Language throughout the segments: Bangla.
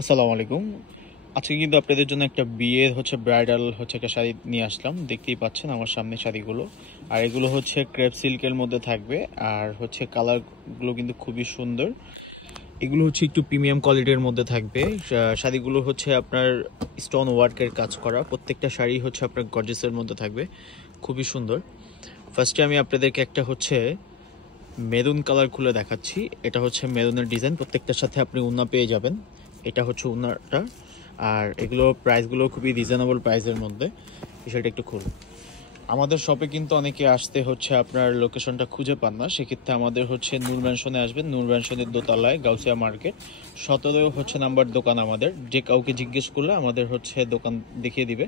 আসসালামু আলাইকুম। আজকে কিন্তু আপনাদের জন্য একটা বিয়ের ব্রাইডাল একটা শাড়ি নিয়ে আসলাম। দেখতেই পাচ্ছেন আমার সামনে শাড়িগুলো। আর এগুলো ক্রেপ সিল্কের মধ্যে থাকবে। আর কালারগুলো কিন্তু খুবই সুন্দর। এগুলো একটু প্রিমিয়াম কোয়ালিটির মধ্যে থাকবে। শাড়িগুলো আপনার স্টোন ওয়ার্কের কাজ করা। প্রত্যেকটা শাড়ি আপনার গর্জিয়াসের মধ্যে থাকবে, খুবই সুন্দর। ফার্স্টে আমি আপনাদেরকে একটা মেরুন কালার খুলে দেখাচ্ছি। এটা মেরুনের ডিজাইন, প্রত্যেকটার সাথে আপনি ওড়না পেয়ে যাবেন। এটা ওড়নাটা। আর এগুলো প্রাইসগুলো খুবই রিজনেবল প্রাইসের মধ্যে। বিষয়টা একটু খুল। আমাদের শপে কিন্তু অনেকে আসতে আপনার লোকেশনটা খুঁজে পান না, সেক্ষেত্রে আমাদের নূর ম্যানশনে আসবেন। নূর ম্যানশনের দোতলায় গাউসিয়া মার্কেট 17 নাম্বার দোকান আমাদের। যে কাউকে জিজ্ঞেস করলে আমাদের দোকান দেখিয়ে দিবে।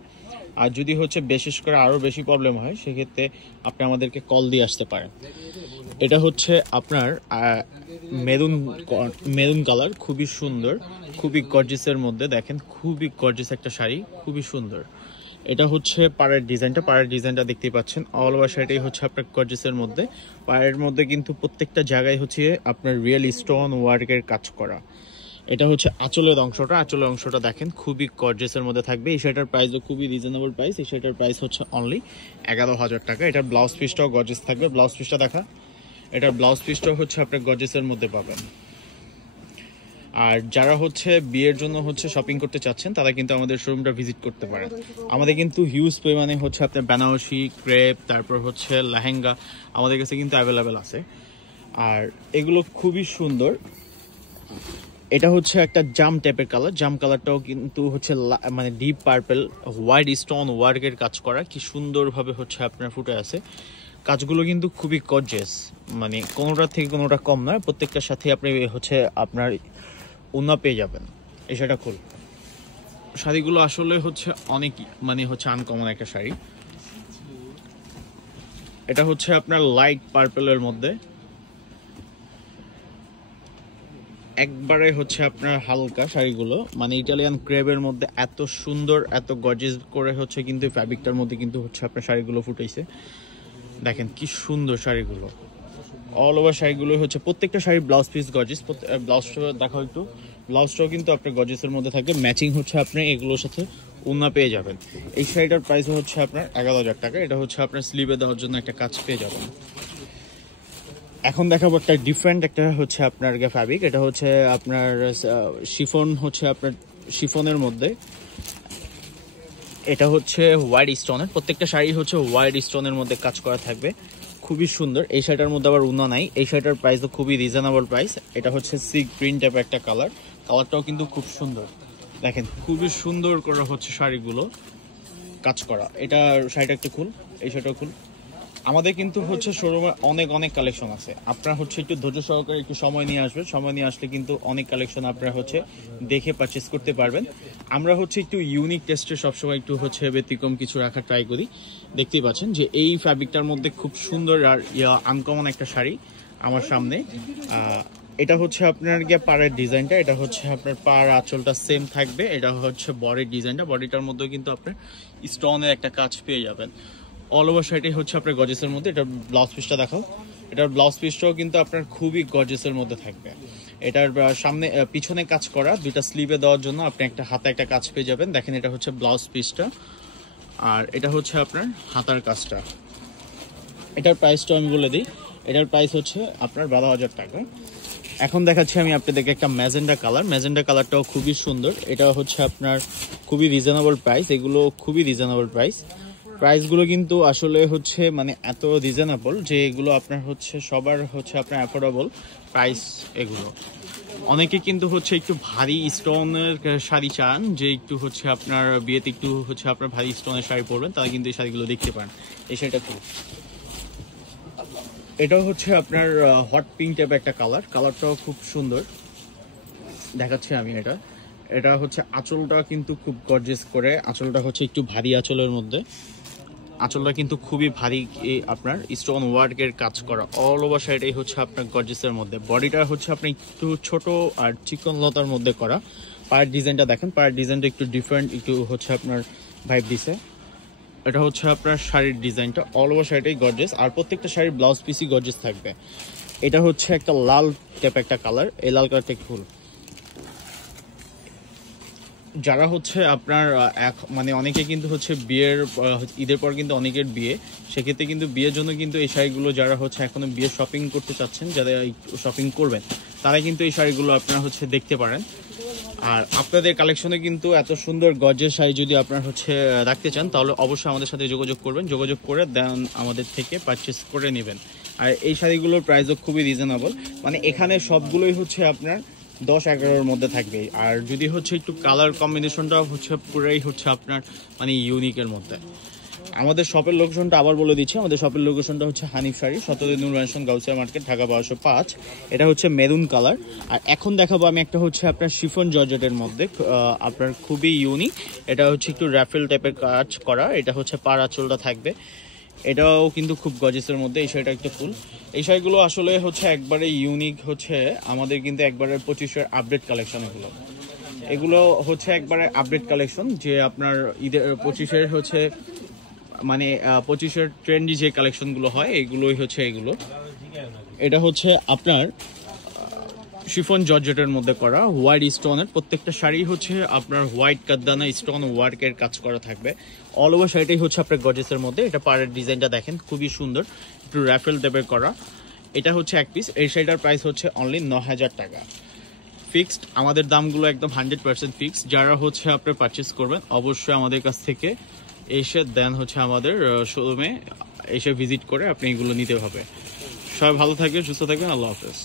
আর যদি বিশেষ করে আরও বেশি প্রবলেম হয়, সেক্ষেত্রে আপনি আমাদেরকে কল দিয়ে আসতে পারেন। এটা আপনার মেরুন মেরুন কালার, খুবই সুন্দর, খুবই গর্জিয়াসের মধ্যে। দেখেন খুবই গর্জিয়াস একটা শাড়ি, খুবই সুন্দর। এটা পাড়ের ডিজাইনটা দেখতেই পাচ্ছেন। অল ওভার শাড়িটাই আপনার গর্জিয়াসের মধ্যে। পাড়ের মধ্যে কিন্তু প্রত্যেকটা জায়গায় আপনার রিয়েল স্টোন ওয়ার্কের কাজ করা। এটা আঁচলের অংশটা দেখেন খুবই গর্জিয়াসের মধ্যে থাকবে। এই শাড়িটার প্রাইসও খুবই রিজনেবল প্রাইস। এই শাড়িটার প্রাইস অনলি 11,000 টাকা। এটার ব্লাউজ পিসটাও গর্জিয়াস থাকবে। ব্লাউজ পিসটা দেখা, এটার ব্লাউজ পিসটাও আপনার গর্জিয়াসের মধ্যে পাবেন। আর যারা বিয়ের জন্য শপিং করতে চাচ্ছেন, তারা কিন্তু আমাদের শোরুমটা ভিজিট করতে পারেন। আমাদের কিন্তু হিউজ পরিমাণে আপনার বেনারসি, ক্রেপ, তারপর লেহেঙ্গা আমাদের কাছে কিন্তু অ্যাভেলেবেল আছে। আর এগুলো খুবই সুন্দর। এটা একটা জাম টাইপের কালার। জাম কালারটাও কিন্তু মানে ডিপ পার্পল, হোয়াইট স্টোন ওয়ার্কের কাজ করা। কি সুন্দরভাবে আপনার ফুটে আছে। কাজগুলো কিন্তু খুবই গর্জিয়াস, মানে কোনোটার থেকে কোনোটা কম নয়। প্রত্যেকটার সাথে আপনি আপনার ওড়না পেয়ে যাবেন। এই শাড়িটা খুল। শাড়িগুলো আসলে অনেক মানে আনকমন একটা শাড়ি। এটা আপনার লাইট পার্পলের মধ্যে, একবারে আপনার হালকা শাড়িগুলো, মানে ইটালিয়ান ক্রেবের মধ্যে এত সুন্দর, এত গর্জিয়াস করে কিন্তু ফ্যাব্রিকটার মধ্যে কিন্তু আপনার শাড়িগুলো ফুটেছে। দেখেন কি সুন্দর শাড়িগুলো। অল ওভার শাড়িগুলো প্রত্যেকটা শাড়ির ব্লাউজ পিস গর্জিয়াস। ব্লাউজটা দেখো একটু। ব্লাউজটাও কিন্তু আপনার গর্জিয়াসের মধ্যে থাকবে। ম্যাচিং আপনি এগুলোর সাথে ওড়না পেয়ে যাবেন। এই শাড়িটার প্রাইস আপনার 11,000 টাকা। এটা আপনার স্লিভে দেওয়ার জন্য একটা কাজ পেয়ে যাবেন। এখন দেখাবো একটা ডিফারেন্ট একটা আপনার ফ্যাব্রিক। এটা আপনার শিফন, আপনার শিফনের মধ্যে। এটা হোয়াইট স্টোনের। প্রত্যেকটা শাড়ি হোয়াইট স্টোনের মধ্যে কাজ করা থাকবে, খুবই সুন্দর। এই শাড়িটার মধ্যে আবার ওড়না নাই। এই শাড়িটার প্রাইস তো খুবই রিজনেবল প্রাইস। এটা সিক প্রিন্ট টাইপের একটা কালার। কালারটাও কিন্তু খুব সুন্দর। দেখেন খুবই সুন্দর করে শাড়িগুলো কাজ করা। এটা শাড়িটা একটু খুল। এই শাড়িটাও খুল। আমাদের কিন্তু শোরুমে অনেক অনেক কালেকশন আছে। আপনারা একটু ধৈর্য সহকারে একটু সময় নিয়ে আসবেন। সময় নিয়ে আসলে কিন্তু অনেক কালেকশন আপনারা দেখে পারচেস করতে পারবেন। আমরা একটু ইউনিক টেস্টে সবসময় একটু ব্যতিক্রম কিছু রাখার ট্রাই করি। দেখতেই পাচ্ছেন যে এই ফ্যাব্রিকটার মধ্যে খুব সুন্দর আর আনকমন একটা শাড়ি আমার সামনে। এটা আপনার পাড়ের ডিজাইনটা। এটা আপনার পাড় আঁচলটা সেম থাকবে। এটা বডির ডিজাইনটা। বডিটার মধ্যে কিন্তু আপনার স্টোনের একটা কাজ পেয়ে যাবেন। অল ওভার শাড়িটাই আপনার গর্জিয়াসের মধ্যে। এটার ব্লাউজ পিসটা দেখাও। এটার ব্লাউজ পিসটাও কিন্তু আপনার খুবই গর্জিয়াসের মধ্যে থাকবে। এটার সামনে পিছনে কাজ করা, দুইটা স্লিভে দেওয়ার জন্য আপনি একটা হাতে একটা কাজ পেয়ে যাবেন। দেখেন এটা ব্লাউজ পিসটা। আর এটা আপনার হাতার কাজটা। এটার প্রাইসটা আমি বলে দিই। এটার প্রাইস আপনার 12,000 টাকা। এখন দেখাচ্ছি আমি আপনাদেরকে একটা ম্যাজেন্ডা কালার। ম্যাজেন্ডা কালারটাও খুবই সুন্দর। এটা আপনার খুবই রিজনেবল প্রাইস। এগুলো খুবই রিজনেবল প্রাইস। প্রাইসগুলো কিন্তু আসলে মানে এত রিজনেবল যে এগুলো আপনার সবার আপনার অ্যাফোর্ডেবল প্রাইস। এগুলো অনেকে কিন্তু একটু ভারী স্টোনের শাড়ি চান, যে একটু আপনার বিয়েতে একটু আপনার ভারী স্টোনের শাড়ি পরবেন, তারা কিন্তু এই শাড়িগুলো দেখতে পারেন। এই শাড়িটা খুব, এটাও আপনার হট পিঙ্ক টাইপের একটা কালার। কালারটাও খুব সুন্দর দেখাচ্ছি আমি। এটা এটা আঁচলটা কিন্তু খুব গর্জিয়াস করে। আঁচলটা একটু ভারী আঁচলের মধ্যে। আঁচলটা কিন্তু খুবই ভারী, আপনার স্টোন ওয়ার্কের কাজ করা। অল ওভার শাড়িটাই আপনার গর্জিয়াসের মধ্যে। বডিটা আপনি একটু ছোট আর চিকন লতার মধ্যে করা। পায়ের ডিজাইনটা দেখেন। পায়ের ডিজাইনটা একটু ডিফারেন্ট, একটু আপনার ভাইব দিছে। এটা আপনার শাড়ির ডিজাইনটা। অল ওভার শাড়িটাই গর্জিয়াস। আর প্রত্যেকটা শাড়ির ব্লাউজ পিসই গর্জিয়াস থাকবে। এটা একটা লাল টাইপ একটা কালার। এই লাল কালারটা একটু ফুল। যারা হচ্ছে আপনার মানে অনেকে কিন্তু হচ্ছে বিয়ের ঈদের পর কিন্তু অনেকের বিয়ে, সেক্ষেত্রে কিন্তু বিয়ের জন্য কিন্তু এই শাড়িগুলো যারা হচ্ছে এখনো বিয়ে শপিং করতে চাচ্ছেন, যারা শপিং করবেন তারা কিন্তু এই শাড়িগুলো আপনারা হচ্ছে দেখতে পারেন। আর আপনাদের কালেকশনে কিন্তু এত সুন্দর গর্জের শাড়ি যদি আপনারা হচ্ছে রাখতে চান তাহলে অবশ্যই আমাদের সাথে যোগাযোগ করবেন, যোগাযোগ করে দেন আমাদের থেকে পারচেস করে নেবেন। আর এই শাড়িগুলোর প্রাইসও খুবই রিজনেবল, মানে এখানে সবগুলোই হচ্ছে আপনার 10-11-এর মধ্যে থাকবে। আর যদি হচ্ছে একটু কালার কম্বিনেশনটা হচ্ছে পুরাই হচ্ছে আপনার মানে ইউনিকের মধ্যে। আমাদের শপের লোকেশনটা আবার বলে দিচ্ছি, আমাদের শপের লোকেশনটা হচ্ছে হানিফ শাড়ি, 17 নূর ম্যানশন, গাউসিয়া মার্কেট, ঢাকা 1205। এটা হচ্ছে মেরুন কালার। আর এখন দেখাবো আমি একটা হচ্ছে আপনার শিফন জর্জেটের মধ্যে আপনার খুবই ইউনিক। এটা হচ্ছে একটু র্যাফেল টাইপের কাজ করা, এটা হচ্ছে পাড় আঁচলটা থাকবে, এটাও কিন্তু খুব গজেসের মধ্যে। এই শাড়িটা একটা ফুল, এই শাড়িগুলো আসলে হচ্ছে একবারে ইউনিক, হচ্ছে আমাদের কিন্তু একবারে 25-এর আপডেট কালেকশন। এগুলো হচ্ছে একবারে আপডেট কালেকশন, যে আপনার ঈদের 25-এর হচ্ছে মানে 25-এর ট্রেন্ডি যে কালেকশনগুলো হয় এগুলোই হচ্ছে এগুলো। এটা হচ্ছে আপনার শিফন জর্জেটের মধ্যে করা হোয়াইট স্টোনের, প্রত্যেকটা শাড়ি হচ্ছে আপনার হোয়াইট কাদ্দানা স্টোন ওয়ার্কের কাজ করা থাকবে। অল ওভার শাড়িটাই হচ্ছে আপনার গর্জেসের মধ্যে। এটা পাড়ের ডিজাইনটা দেখেন খুবই সুন্দর, একটু র্যাফেল টাইপের করা। এটা হচ্ছে এক পিস, এই শাড়িটার প্রাইস হচ্ছে অনলি 9,000 টাকা। ফিক্সড, আমাদের দামগুলো একদম 100% ফিক্সড। যারা হচ্ছে আপনি পারচেস করবেন অবশ্যই আমাদের কাছ থেকে এসে দেন হচ্ছে আমাদের শোরুমে এসে ভিজিট করে আপনি এগুলো নিতে হবে। সবাই ভালো থাকবেন, সুস্থ থাকবেন, আল্লাহ হাফেজ।